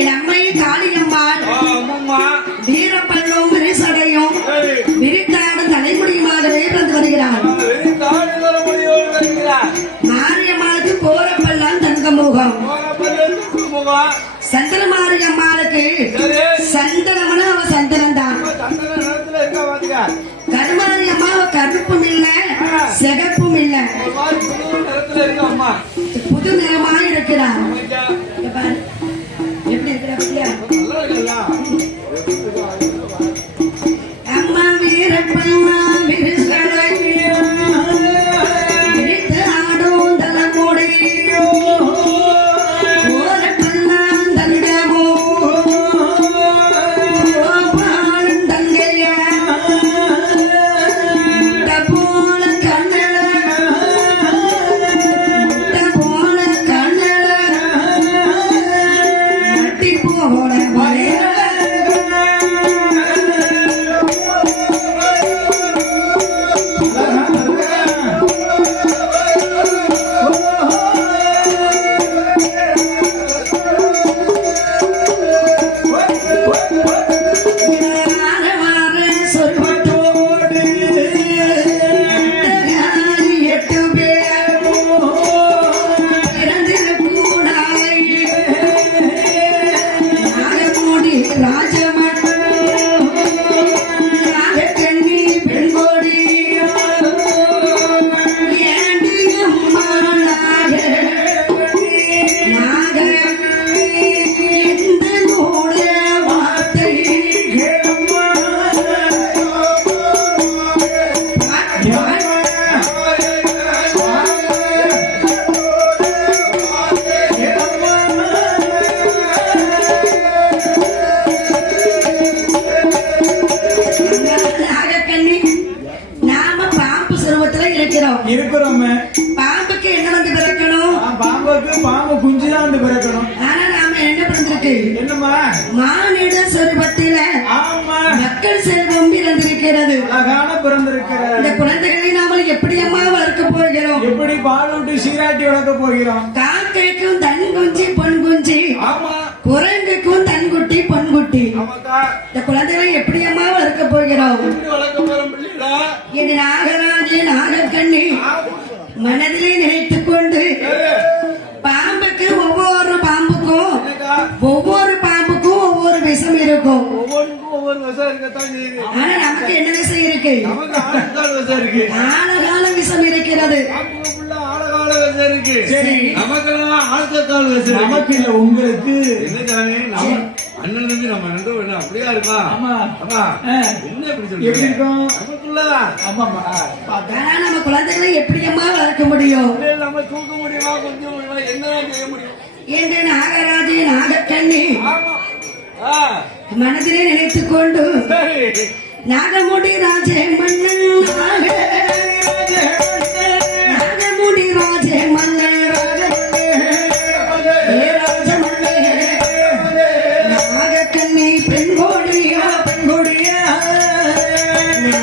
என் அம்மை காளியம்மாள் வீரப்பல்லும் விரிசடையும் விரித்தாடும் தலைமுடியுமாகவே பிறந்து வருகிறார். மாரியம்மாளுக்கு கோரப்பல்லாம் தங்கமுகம். சந்திரமாரி அம்மாளுக்கு சந்திரமனு அவ சந்திரன் தான். கருமாரி அம்மா கருப்பும் இல்ல சிகப்பும் இல்ல புது நிறமா இருக்கிறார். எப்படி இருக்கிற அம்மா வீரப்பம்மா விரிசடை விரித்து ஆடும் தலைமுடி பாம்புக்கு என்ன வந்து பிறக்கணும்? பாம்புக்கு பாம்பு குஞ்சுதான் வந்து பிறக்கணும். ஆனா நாம என்ன பிறந்திருக்கு? என்னமா மானிட சொரூபத்தில மக்கள் செல்வம் பிறந்திருக்கிறது. அழகான பிறந்திருக்கிறது. இந்த குழந்தைகளை நாம எப்படி அம்மா வளர்க்க போகிறோம்? எப்படி பாலூட்டி சீராட்டி வளர்க்க போகிறோம்? காக்கைக்கும் தன் குஞ்சி பொன் குஞ்சி, குரங்குக்கும் தன் குட்டி பொன் குட்டி. இந்த குழந்தைகளை எப்படி அம்மா வளர்க்க போகிறோம்? என் நாகராஜே நாகக்கண்ணி மனதிலே நினைத்துக் கொண்டு பாம்புக்கு ஒவ்வொரு பாம்புக்கும் ஒவ்வொரு விஷம் இருக்கும். ஆனா நமக்கு என்ன விஷம் இருக்கு? ஆழகால விஷம் இருக்கிறது. நமக்கு இல்ல, உங்களுக்கு அண்ணன் தம்பி நம்ம நண்பர் அப்படியா இருக்கா? என்ன எப்படி இருக்கும்? நம்ம குழந்தைகளை எப்படியம்மா வளர்க்க முடியும்? நம்ம தூக்க முடியுமா? கொஞ்சம் என்ன செய்ய முடியும் என்று நாகராஜே நாகக்கண்ணி மனதிலே நினைத்துக் கொண்டு நாகமுடி ராஜே மன்னன் நாகமுடி ராஜே மன்னன் நாகக்கண்ணி பெண்கோடியா பெண்கோடியா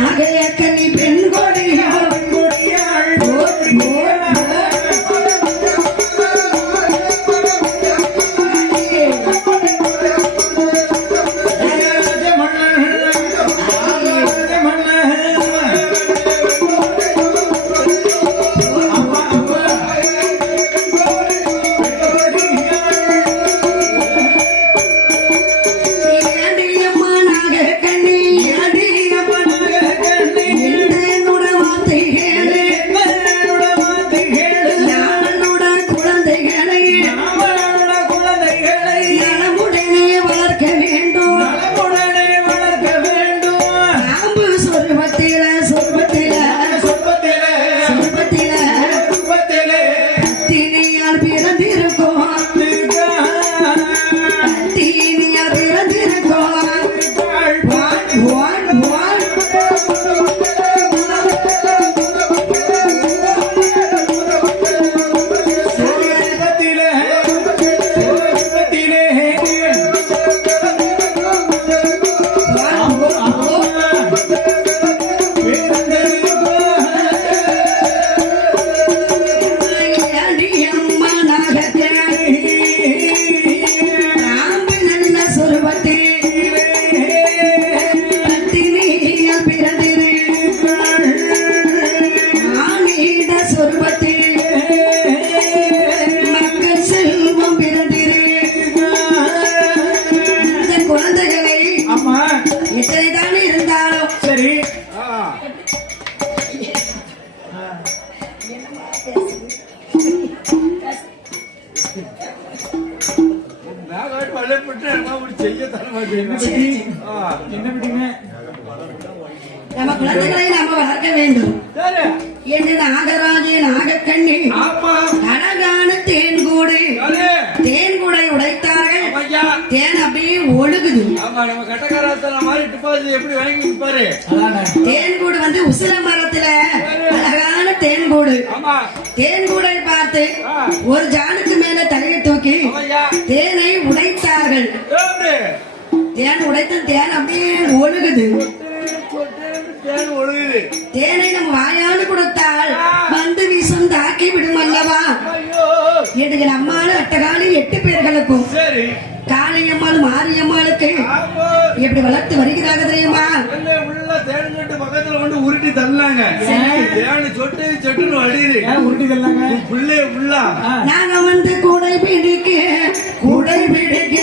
நாகக்கண்ணி பெண்கோடியா பெண்கோடியா நம்ம குழந்தைகளை நாம வளர்க்க வேண்டும் என்று நாகராஜே நாகக்கண்ணி அழகான தேன்கூடு தேன்கூடை உடைத்தார்கள். தேன் அப்படியே ஒழுகுது. தேன்கூடு வந்து உசில மரத்துல அழகான தேன்கூடு. தேன்கூடை பார்த்து ஒரு ஜானுக்கு மேல தலையை தூக்கி தேனை உடைத்தார்கள். தேன் உடைத்த தேன் அப்படியே ஒழுகுது. தேனை நம்ம வாயாடு கொடுத்தால் வந்து வீசும் தாக்கி விடும் அல்லவா? எதுக்கு நம்மால அட்டகாலி 8 பேர்களுக்கும் காளியம்மாள் மாரியம்மாளுக்கு எப்படி வளர்த்து வருகிறாங்க தெரியுமா? பக்கத்துல கொண்டு உருட்டி தள்ளாங்க. சொட்டு சொட்டுன்னு அடியுது. உருட்டி தள்ளாங்க பிள்ளைய புள்ளா. நாங்க வந்து கூடை பிடிக்க கூடை பிடிக்க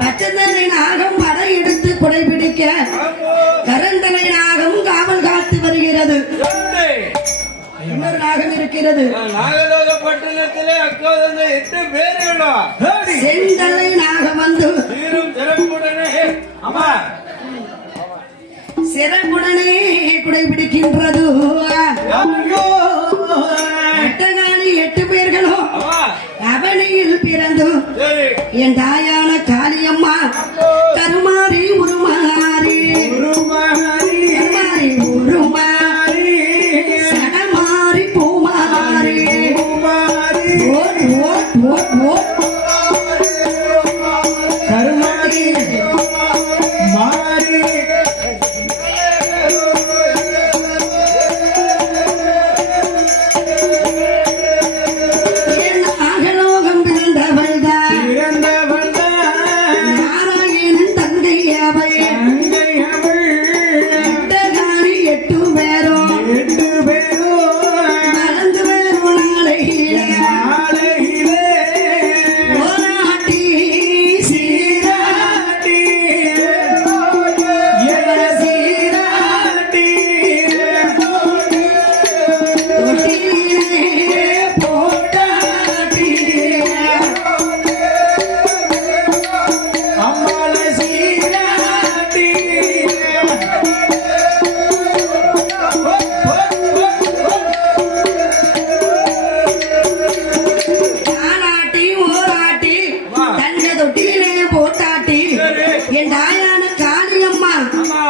பச்சத்தலை நாகம் படை எடுத்து கொடை பிடிக்க கரந்தலை நாகம் காவல் காத்து வருகிறது. இன்னொரு நாகம் இருக்கிறது. நாகலோகப்பட்டினத்திலே அக்கோதந்த 8 பேர்களா செந்தலை நாகம் வந்து சிறப்புடனே குடை பிடிக்கின்றது. அட்டகாலி 8 பேர்களும் அவனியில் பிறந்து என் தாயான காளியம்மா கருமாறி உருமாறி கருமாறி உருமாறி சடமாறி பூமாறி ஓட் ஓட் ஓட் ஓட் கருமாறி மாறி என் தாயான காளியம்மா ஆமா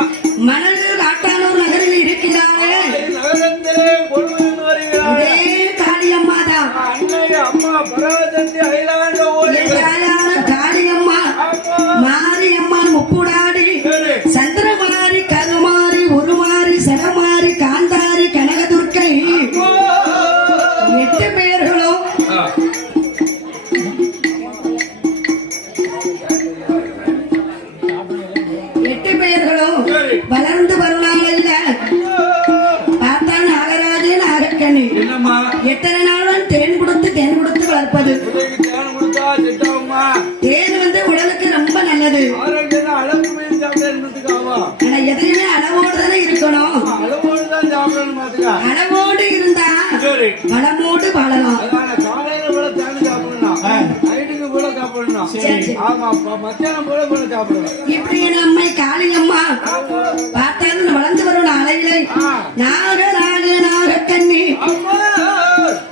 மணலூர் காட்டானூர் நகரில் இருக்கிறாரே நகரத்திலே பொழுது வருகிறார் அதே காளியம்மா தான் அன்னை அம்மா பராசக்தி அகிலாண்ட ஓடி என் தாயான காளியம்மா மாரியம்மன் முப்புடாடி சந்திரமாரி கருமாரி உருமாரி சடமாரி காந்தாரி கனகதுர்க்கை 8 பேர்களும் வளர்ந்து வருவாங்கல்ல பார்த்தா நாகராஜே நாகக்கண்ணி என்னம்மா எத்தனை நாளும் தேன் கொடுத்து வளர்ப்பது தேன் கொடுத்தா சித்தாம்மா தேன் வந்து உடலுக்கு ரொம்ப நல்லது ஆரோக்கியம் அளவுக்கு மீறி சாப்பிட்டா ஆனா எதுவுமே அளவோடு தானே இருக்கணும் அளவோடு தான் சாப்பிடணும் பாத்துக்கா அளவோடு இருந்தா சரி வளமோடு வாழலாம் அதனால காலையில போல தேன் சாப்பிடணும் நைட்டுக்கு போல சாப்பிடணும் சரி. ஆமா மத்தியானம் போல சாப்பிடணும் இப்படி என் அம்மை காளியம்மா பார்த்தாலும் வளர்ந்து வரும் நாளையிலே நாகராஜ நாகக்கண்ணி அம்மா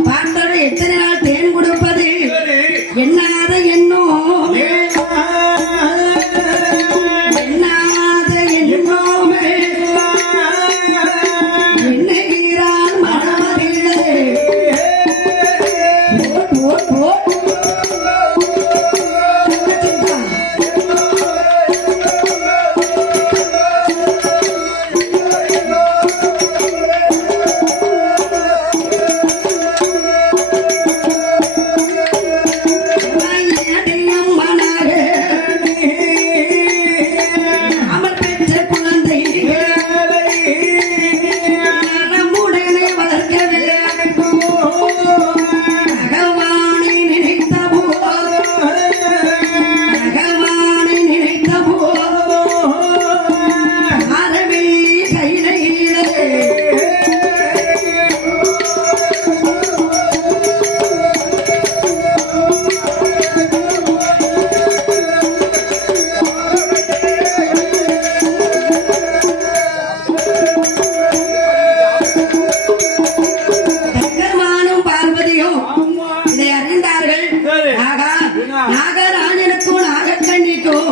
பார்த்தாலும் எத்தனை நாள் தேன் கொடுப்பது சரி எண்ணாத எண்ணோமே எண்ணாத எண்ணோமே எண்ணுகிறான் மனமதிலே போட் போட் சித்தா நாகராஜனுக்கும் நாகக்கண்ணிக்கும்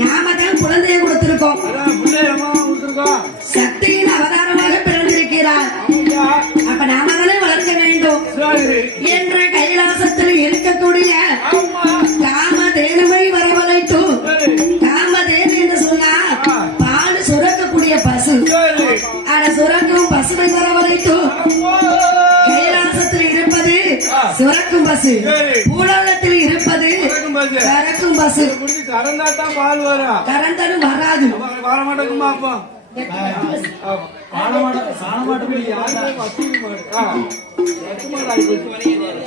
நாம தான் குழந்தையை கொடுத்திருக்கோம் சக்தியின் அவதாரமாக பிறந்திருக்கிறார் அப்ப நாம தானே வளர்க்க வேண்டும் என்ற கைலாசத்தில் இருக்கக்கூடிய காமதேனுமை வரவழைத்து காமதேனு என்று சொன்னா பால் சுரக்கக்கூடிய பசு ஆனா சுரக்கும் பசுவை வரவழைத்து கைலாசத்தில் இருப்பது சுரக்கும் பசு பூலோகத்தில் இருப்பது கறக்கும் பசு கறந்தாலும் வராது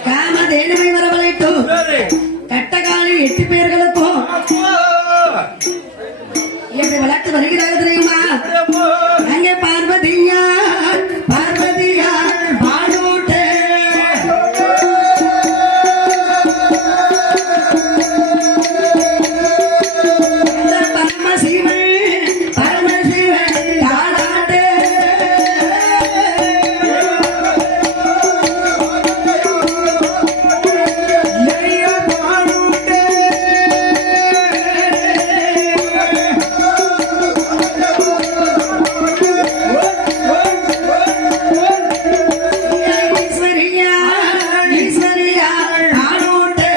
காமதேனுவை வரவழைத்து கட்டகாலி 8 பேர்களுக்கும் எப்படி வளர்த்து வருகிறார்கள் தெரியுமா அங்கே பார்வதியா பார்வதியா பாடூட்டே பரமசிவன் பரமசிவன் தாளாட்டே ஈஸ்வரியா ஈஸ்வரியா ஆடூட்டே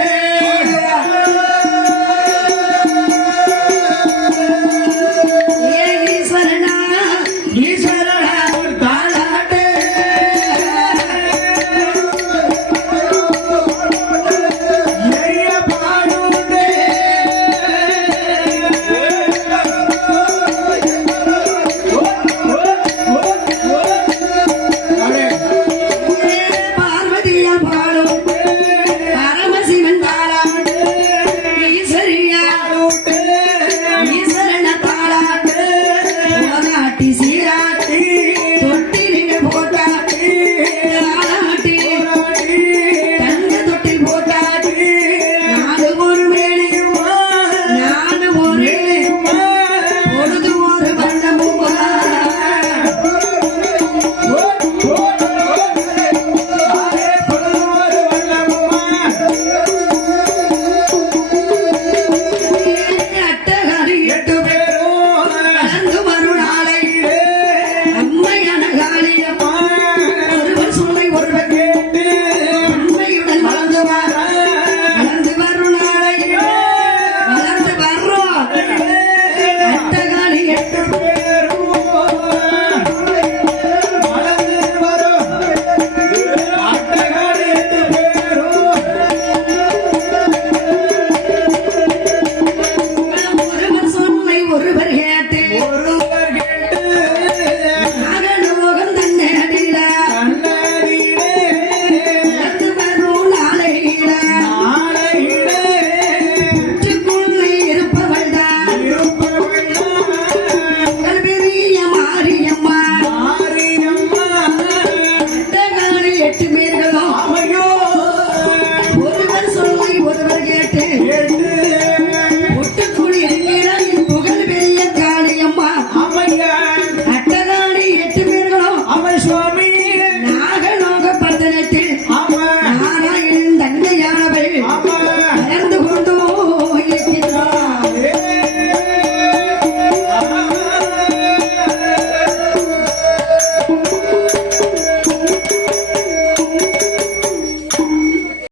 ஏ ஈஸ்வரனா ஈஸ்வரனா தாளாட்டே பார்வதியா பாடும் பரமசிவன் தாளாட்டு ஈஸ்வரியா ஈஸ்வரன தாளாட்டு போராட்டி சீராட்டி தொட்டி நீங்க போட்டாட்டி தாளாட்டி தங்க தொட்டி போட்டாட்டி நாலு ஒரு மேலே நாலு ஒரு